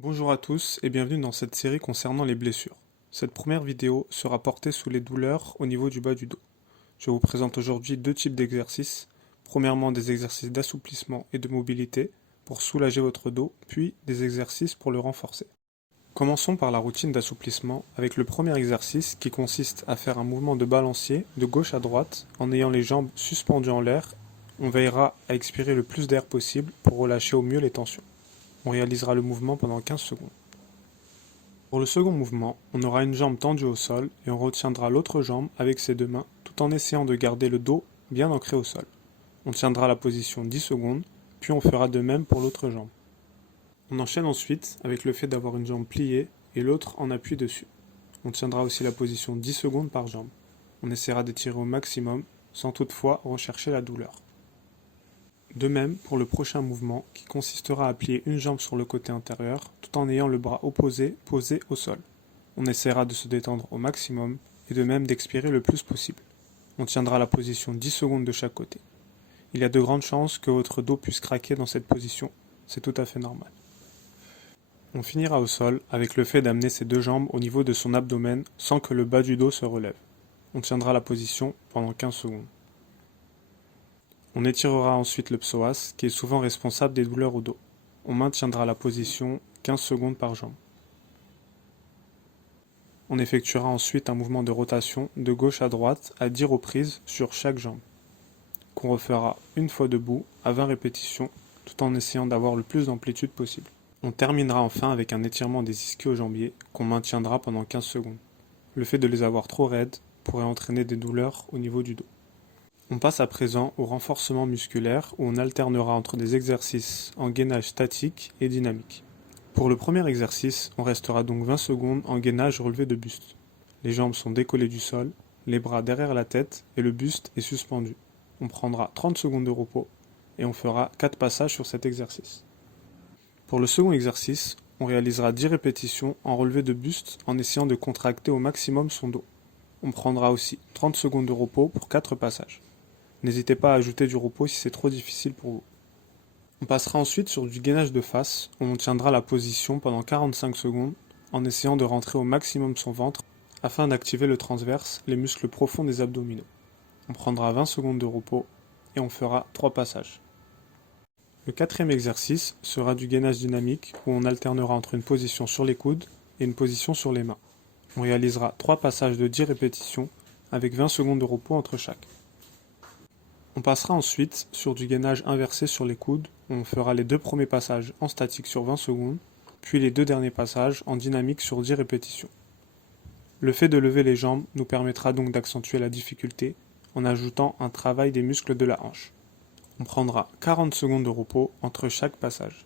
Bonjour à tous et bienvenue dans cette série concernant les blessures. Cette première vidéo sera portée sous les douleurs au niveau du bas du dos. Je vous présente aujourd'hui deux types d'exercices. Premièrement, des exercices d'assouplissement et de mobilité pour soulager votre dos, puis des exercices pour le renforcer. Commençons par la routine d'assouplissement avec le premier exercice qui consiste à faire un mouvement de balancier de gauche à droite en ayant les jambes suspendues en l'air. On veillera à expirer le plus d'air possible pour relâcher au mieux les tensions. On réalisera le mouvement pendant 15 secondes. Pour le second mouvement, on aura une jambe tendue au sol et on retiendra l'autre jambe avec ses deux mains tout en essayant de garder le dos bien ancré au sol. On tiendra la position 10 secondes, puis on fera de même pour l'autre jambe. On enchaîne ensuite avec le fait d'avoir une jambe pliée et l'autre en appui dessus. On tiendra aussi la position 10 secondes par jambe. On essaiera d'étirer au maximum sans toutefois rechercher la douleur. De même pour le prochain mouvement qui consistera à plier une jambe sur le côté intérieur tout en ayant le bras opposé posé au sol. On essaiera de se détendre au maximum et de même d'expirer le plus possible. On tiendra la position 10 secondes de chaque côté. Il y a de grandes chances que votre dos puisse craquer dans cette position, c'est tout à fait normal. On finira au sol avec le fait d'amener ses deux jambes au niveau de son abdomen sans que le bas du dos se relève. On tiendra la position pendant 15 secondes. On étirera ensuite le psoas, qui est souvent responsable des douleurs au dos. On maintiendra la position 15 secondes par jambe. On effectuera ensuite un mouvement de rotation de gauche à droite à 10 reprises sur chaque jambe, qu'on refera une fois debout à 20 répétitions, tout en essayant d'avoir le plus d'amplitude possible. On terminera enfin avec un étirement des ischio-jambiers qu'on maintiendra pendant 15 secondes. Le fait de les avoir trop raides pourrait entraîner des douleurs au niveau du dos. On passe à présent au renforcement musculaire où on alternera entre des exercices en gainage statique et dynamique. Pour le premier exercice, on restera donc 20 secondes en gainage relevé de buste. Les jambes sont décollées du sol, les bras derrière la tête et le buste est suspendu. On prendra 30 secondes de repos et on fera 4 passages sur cet exercice. Pour le second exercice, on réalisera 10 répétitions en relevé de buste en essayant de contracter au maximum son dos. On prendra aussi 30 secondes de repos pour 4 passages. N'hésitez pas à ajouter du repos si c'est trop difficile pour vous. On passera ensuite sur du gainage de face, où on tiendra la position pendant 45 secondes en essayant de rentrer au maximum son ventre afin d'activer le transverse, les muscles profonds des abdominaux. On prendra 20 secondes de repos et on fera 3 passages. Le quatrième exercice sera du gainage dynamique où on alternera entre une position sur les coudes et une position sur les mains. On réalisera 3 passages de 10 répétitions avec 20 secondes de repos entre chaque. On passera ensuite sur du gainage inversé sur les coudes, où on fera les 2 premiers passages en statique sur 20 secondes, puis les 2 derniers passages en dynamique sur 10 répétitions. Le fait de lever les jambes nous permettra donc d'accentuer la difficulté en ajoutant un travail des muscles de la hanche. On prendra 40 secondes de repos entre chaque passage.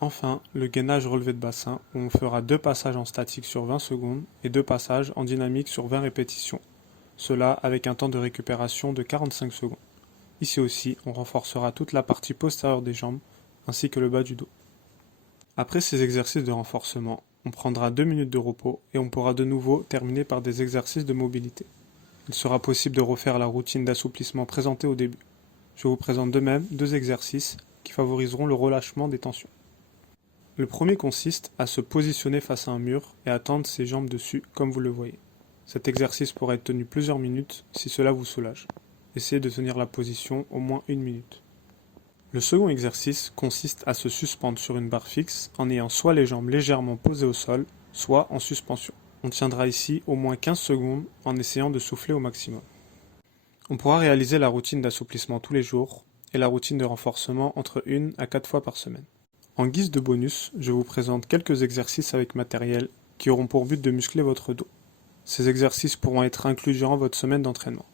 Enfin, le gainage relevé de bassin, où on fera 2 passages en statique sur 20 secondes et 2 passages en dynamique sur 20 répétitions, cela avec un temps de récupération de 45 secondes. Ici aussi, on renforcera toute la partie postérieure des jambes, ainsi que le bas du dos. Après ces exercices de renforcement, on prendra 2 minutes de repos et on pourra de nouveau terminer par des exercices de mobilité. Il sera possible de refaire la routine d'assouplissement présentée au début. Je vous présente de même 2 exercices qui favoriseront le relâchement des tensions. Le premier consiste à se positionner face à un mur et à tendre ses jambes dessus comme vous le voyez. Cet exercice pourra être tenu plusieurs minutes si cela vous soulage. Essayez de tenir la position au moins 1 minute. Le second exercice consiste à se suspendre sur une barre fixe en ayant soit les jambes légèrement posées au sol, soit en suspension. On tiendra ici au moins 15 secondes en essayant de souffler au maximum. On pourra réaliser la routine d'assouplissement tous les jours et la routine de renforcement entre 1 à 4 fois par semaine. En guise de bonus, je vous présente quelques exercices avec matériel qui auront pour but de muscler votre dos. Ces exercices pourront être inclus durant votre semaine d'entraînement.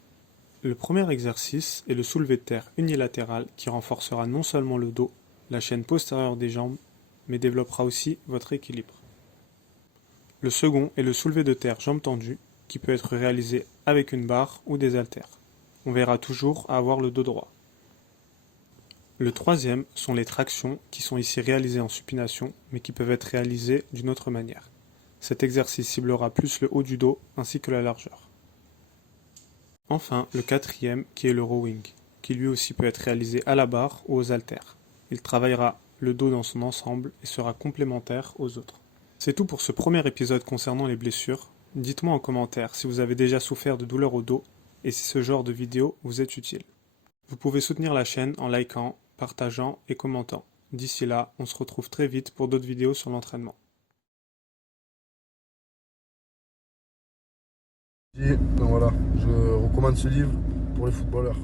Le premier exercice est le soulevé de terre unilatéral qui renforcera non seulement le dos, la chaîne postérieure des jambes, mais développera aussi votre équilibre. Le second est le soulevé de terre jambes tendues qui peut être réalisé avec une barre ou des haltères. On verra toujours à avoir le dos droit. Le troisième sont les tractions qui sont ici réalisées en supination mais qui peuvent être réalisées d'une autre manière. Cet exercice ciblera plus le haut du dos ainsi que la largeur. Enfin, le quatrième qui est le rowing, qui lui aussi peut être réalisé à la barre ou aux haltères. Il travaillera le dos dans son ensemble et sera complémentaire aux autres. C'est tout pour ce premier épisode concernant les blessures. Dites-moi en commentaire si vous avez déjà souffert de douleurs au dos et si ce genre de vidéo vous est utile. Vous pouvez soutenir la chaîne en likant, partageant et commentant. D'ici là, on se retrouve très vite pour d'autres vidéos sur l'entraînement. Et donc voilà, je recommande ce livre pour les footballeurs.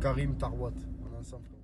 Karim Tarwat, un ensemble.